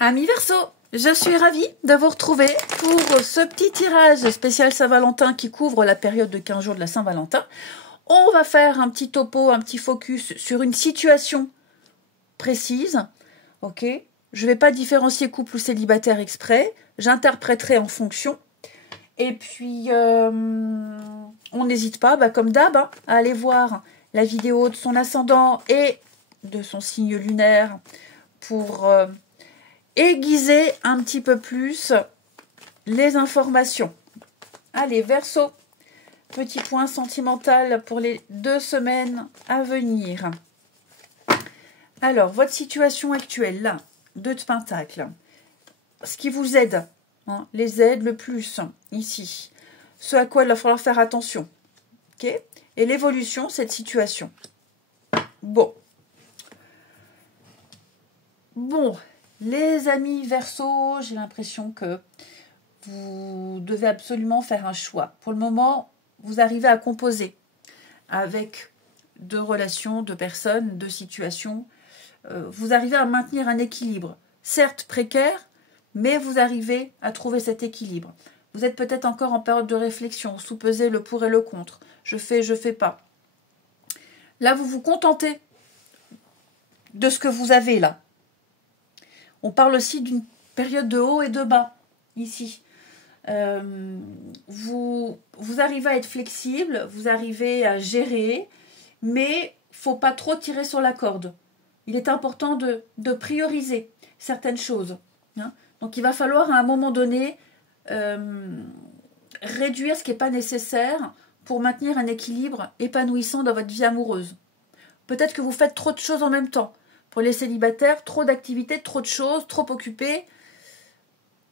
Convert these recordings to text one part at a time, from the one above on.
Amis Verseau, je suis ravie de vous retrouver pour ce petit tirage spécial Saint-Valentin qui couvre la période de 15 jours de la Saint-Valentin. On va faire un petit topo, un petit focus sur une situation précise. Ok, je ne vais pas différencier couple ou célibataire exprès, j'interpréterai en fonction. Et puis, on n'hésite pas, comme d'hab, à aller voir la vidéo de son ascendant et de son signe lunaire pour aiguiser un petit peu plus les informations. Allez, Verseau, petit point sentimental pour les 2 semaines à venir. Alors, votre situation actuelle, là, 2 de Pentacles, ce qui vous aide, les aides le plus, ici, ce à quoi il va falloir faire attention, ok, et l'évolution, cette situation. Bon, les amis Verseau, j'ai l'impression que vous devez absolument faire un choix. Pour le moment, vous arrivez à composer avec 2 relations, 2 personnes, 2 situations. Vous arrivez à maintenir un équilibre, certes précaire, mais vous arrivez à trouver cet équilibre. Vous êtes peut-être encore en période de réflexion, sous-pesez le pour et le contre. Je fais pas. Là, vous vous contentez de ce que vous avez là. On parle aussi d'une période de haut et de bas, ici. Vous arrivez à être flexible, vous arrivez à gérer, mais il ne faut pas trop tirer sur la corde. Il est important de prioriser certaines choses. Donc, il va falloir à un moment donné réduire ce qui n'est pas nécessaire pour maintenir un équilibre épanouissant dans votre vie amoureuse. Peut-être que vous faites trop de choses en même temps. Pour les célibataires, trop d'activités, trop de choses, trop occupés.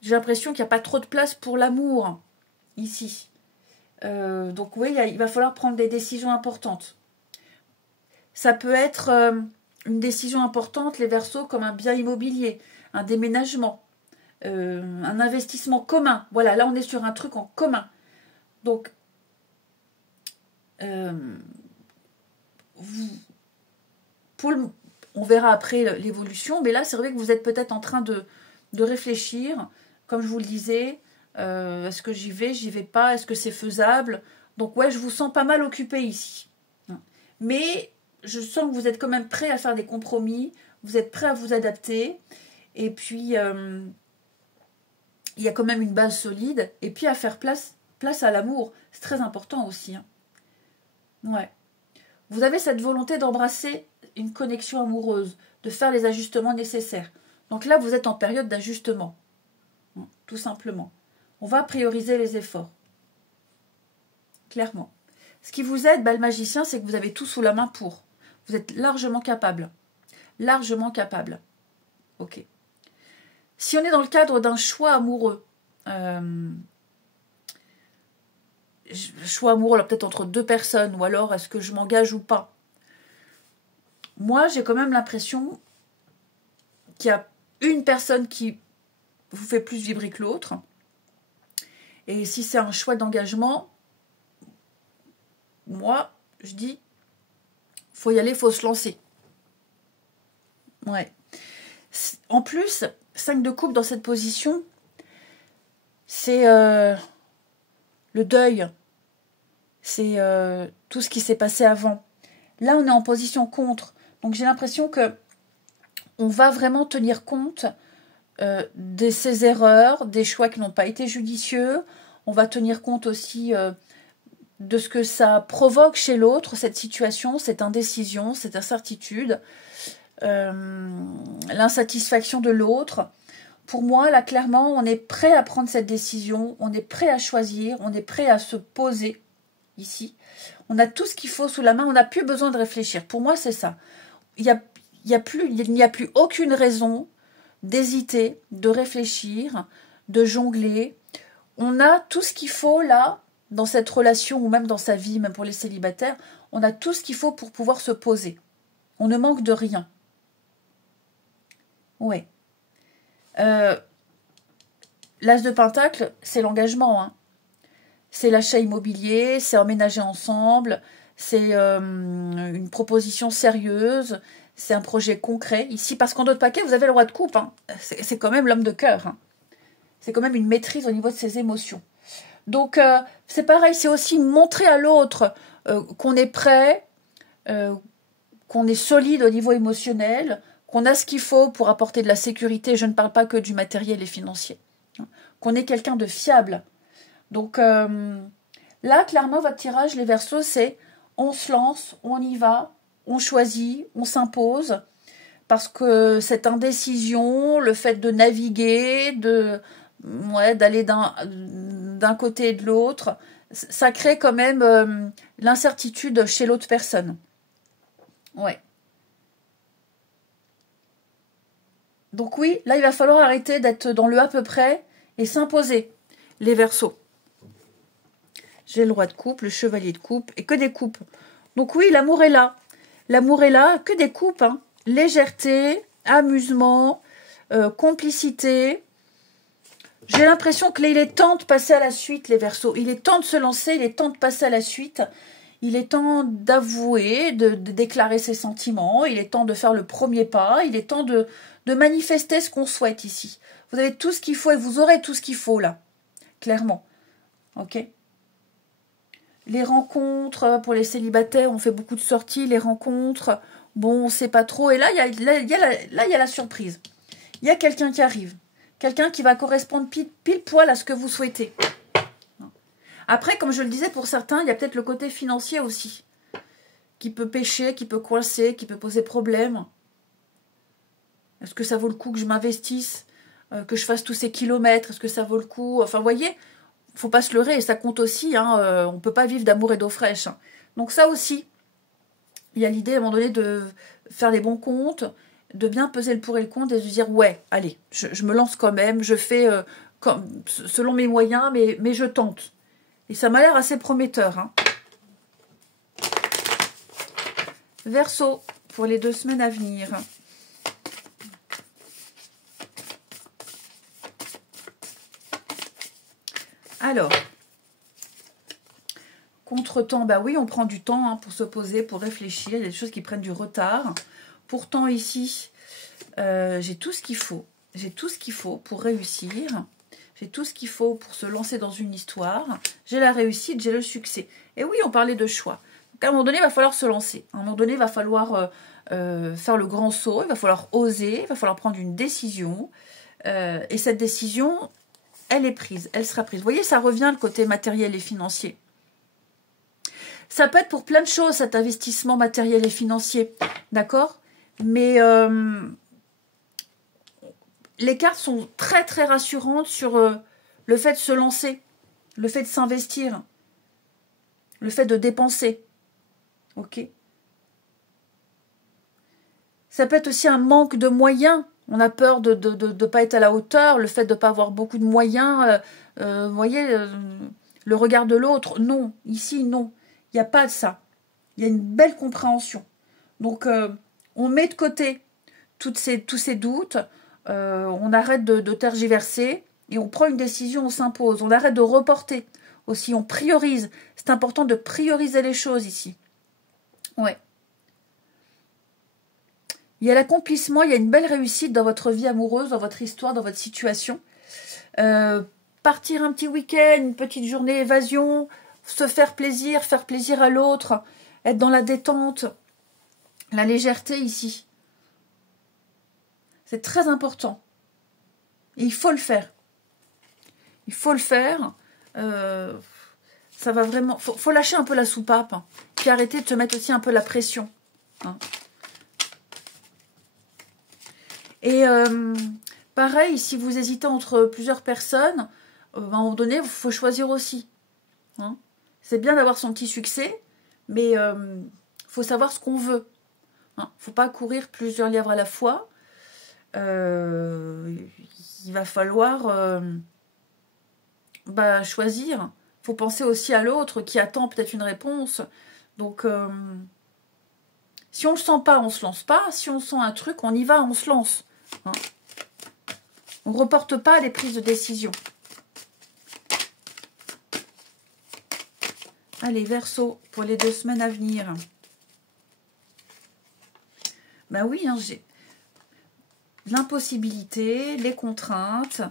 J'ai l'impression qu'il n'y a pas trop de place pour l'amour ici. Donc oui, il va falloir prendre des décisions importantes. Ça peut être une décision importante, les Verseaux, comme un bien immobilier, un déménagement, un investissement commun. Voilà, là on est sur un truc en commun. Donc, on verra après l'évolution, mais là c'est vrai que vous êtes peut-être en train de réfléchir, comme je vous le disais, est-ce que j'y vais pas, est-ce que c'est faisable? Donc ouais, je vous sens pas mal occupé ici. Mais je sens que vous êtes quand même prêt à faire des compromis, vous êtes prêt à vous adapter, et puis il y a quand même une base solide, et puis à faire place à l'amour, c'est très important aussi. Ouais. Vous avez cette volonté d'embrasser une connexion amoureuse, de faire les ajustements nécessaires. Donc là, vous êtes en période d'ajustement, tout simplement. On va prioriser les efforts, clairement. Ce qui vous aide, le magicien, c'est que vous avez tout sous la main pour. Vous êtes largement capable. Largement capable. Ok. Si on est dans le cadre d'un choix amoureux, choix amoureux, alors peut-être entre 2 personnes, ou alors est-ce que je m'engage ou pas? Moi, j'ai quand même l'impression qu'il y a une personne qui vous fait plus vibrer que l'autre. Et si c'est un choix d'engagement, moi, je dis, faut y aller, faut se lancer. Ouais. En plus, 5 de coupe dans cette position, c'est le deuil. C'est tout ce qui s'est passé avant. Là, on est en position contre. Donc, j'ai l'impression que on va vraiment tenir compte de ses erreurs, des choix qui n'ont pas été judicieux. On va tenir compte aussi de ce que ça provoque chez l'autre, cette situation, cette indécision, cette incertitude, l'insatisfaction de l'autre. Pour moi, là, clairement, on est prêt à prendre cette décision, on est prêt à choisir, on est prêt à se poser ici. On a tout ce qu'il faut sous la main, on n'a plus besoin de réfléchir. Pour moi, c'est ça. Il n'y a plus aucune raison d'hésiter, de réfléchir, de jongler. On a tout ce qu'il faut là, dans cette relation ou même dans sa vie, même pour les célibataires, on a tout ce qu'il faut pour pouvoir se poser. On ne manque de rien. Ouais. L'As de Pentacle, c'est l'engagement. C'est l'achat immobilier, c'est emménager ensemble, c'est une proposition sérieuse, C'est un projet concret ici, parce qu'en d'autres paquets, vous avez le roi de coupe. Hein. C'est quand même l'homme de cœur. Hein. C'est quand même une maîtrise au niveau de ses émotions. Donc, c'est pareil, c'est aussi montrer à l'autre qu'on est prêt, qu'on est solide au niveau émotionnel, qu'on a ce qu'il faut pour apporter de la sécurité. Je ne parle pas que du matériel et financier. Hein. Qu'on est quelqu'un de fiable. Donc, là, clairement, votre tirage, les Verseaux, c'est on se lance, on y va, on choisit, on s'impose. Parce que cette indécision, le fait de naviguer, d'aller d'un côté et de l'autre, ça crée quand même l'incertitude chez l'autre personne. Ouais. Donc oui, là, il va falloir arrêter d'être dans le à peu près et s'imposer, les Verseaux. J'ai le roi de coupe, le chevalier de coupe, et que des coupes. Donc oui, l'amour est là. L'amour est là, que des coupes, hein. Légèreté, amusement, complicité. J'ai l'impression qu'il est temps de passer à la suite, les Verseaux. Il est temps de se lancer, il est temps de passer à la suite. Il est temps d'avouer, de déclarer ses sentiments. Il est temps de faire le premier pas. Il est temps de manifester ce qu'on souhaite ici. Vous avez tout ce qu'il faut et vous aurez tout ce qu'il faut là. Clairement. Ok ? Les rencontres, pour les célibataires, on fait beaucoup de sorties, les rencontres, bon, on ne sait pas trop. Et là, il y a la surprise. Il y a quelqu'un qui arrive. Quelqu'un qui va correspondre pile poil à ce que vous souhaitez. Après, comme je le disais, pour certains, il y a peut-être le côté financier aussi. Qui peut pêcher, qui peut coincer, qui peut poser problème. Est-ce que ça vaut le coup que je m'investisse, que je fasse tous ces kilomètres? Est-ce que ça vaut le coup? Enfin, vous voyez, faut pas se leurrer, et ça compte aussi, hein, on peut pas vivre d'amour et d'eau fraîche. Hein. Donc ça aussi, il y a l'idée à un moment donné de faire les bons comptes, de bien peser le pour et le contre et de se dire ouais, allez, je me lance quand même, je fais selon mes moyens, mais je tente. Et ça m'a l'air assez prometteur. Hein. Verseau, pour les 2 semaines à venir. Alors, contretemps, bah oui, on prend du temps hein, pour se poser, pour réfléchir. Il y a des choses qui prennent du retard. Pourtant, ici, j'ai tout ce qu'il faut. J'ai tout ce qu'il faut pour réussir. J'ai tout ce qu'il faut pour se lancer dans une histoire. J'ai la réussite, j'ai le succès. Et oui, on parlait de choix. Donc, à un moment donné, il va falloir se lancer. À un moment donné, il va falloir faire le grand saut. Il va falloir oser. Il va falloir prendre une décision. Et cette décision, elle est prise. Elle sera prise. Vous voyez, ça revient le côté matériel et financier. Ça peut être pour plein de choses, cet investissement matériel et financier. D'accord ? Mais les cartes sont très, très rassurantes sur le fait de se lancer, le fait de s'investir, le fait de dépenser. Ok ? Ça peut être aussi un manque de moyens. On a peur de ne pas être à la hauteur, le fait de ne pas avoir beaucoup de moyens. Vous voyez, le regard de l'autre, non. Ici, non. Il n'y a pas de ça. Il y a une belle compréhension. Donc, on met de côté tous ces doutes. On arrête de tergiverser et on prend une décision, on s'impose. On arrête de reporter aussi. On priorise. C'est important de prioriser les choses ici. Ouais. Il y a l'accomplissement, il y a une belle réussite dans votre vie amoureuse, dans votre histoire, dans votre situation. Partir un petit week-end, une petite journée évasion, se faire plaisir à l'autre, être dans la détente, la légèreté ici. C'est très important. Et il faut le faire. Il faut le faire. Ça va vraiment... Faut lâcher un peu la soupape. Hein, puis arrêter de se mettre aussi un peu la pression. Hein. Et pareil, si vous hésitez entre plusieurs personnes, à un moment donné, il faut choisir aussi. Hein. C'est bien d'avoir son petit succès, mais faut savoir ce qu'on veut. Hein. Faut pas courir plusieurs lièvres à la fois. Il va falloir choisir. Faut penser aussi à l'autre qui attend peut-être une réponse. Donc, si on le sent pas, on se lance pas. Si on sent un truc, on y va, on se lance. Hein. On ne reporte pas les prises de décision. Allez, Verseau, pour les 2 semaines à venir. Ben oui, hein, j'ai l'impossibilité, les contraintes.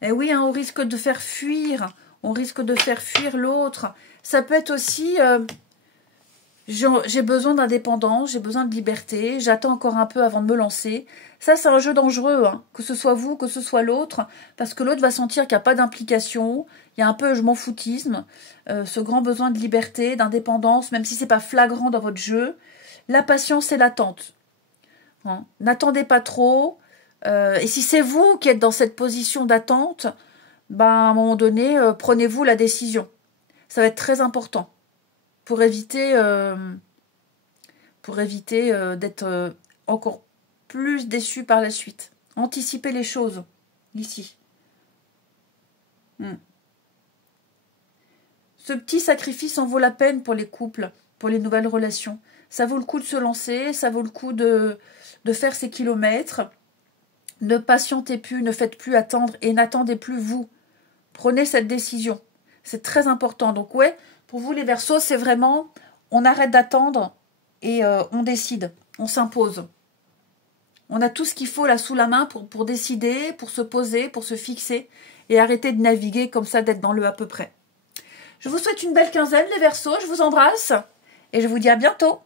Et oui, hein, on risque de faire fuir. On risque de faire fuir l'autre. Ça peut être aussi... j'ai besoin d'indépendance, j'ai besoin de liberté, j'attends encore un peu avant de me lancer. Ça, c'est un jeu dangereux, hein, que ce soit vous, que ce soit l'autre, parce que l'autre va sentir qu'il n'y a pas d'implication, il y a un peu je m'en foutisme, ce grand besoin de liberté, d'indépendance, même si c'est pas flagrant dans votre jeu. La patience et l'attente. Hein. N'attendez pas trop. Et si c'est vous qui êtes dans cette position d'attente, ben, à un moment donné, prenez-vous la décision. Ça va être très important. Pour éviter d'être encore plus déçu par la suite. Anticipez les choses, ici. Ce petit sacrifice en vaut la peine pour les couples, pour les nouvelles relations. Ça vaut le coup de se lancer, ça vaut le coup de faire ces kilomètres. Ne patientez plus, ne faites plus attendre et n'attendez plus vous. Prenez cette décision. C'est très important. Donc ouais, pour vous les Verseaux, c'est vraiment... On arrête d'attendre et on décide, on s'impose. On a tout ce qu'il faut là sous la main pour décider, pour se poser, pour se fixer et arrêter de naviguer comme ça, d'être dans le à peu près. Je vous souhaite une belle quinzaine les Verseaux, je vous embrasse et je vous dis à bientôt.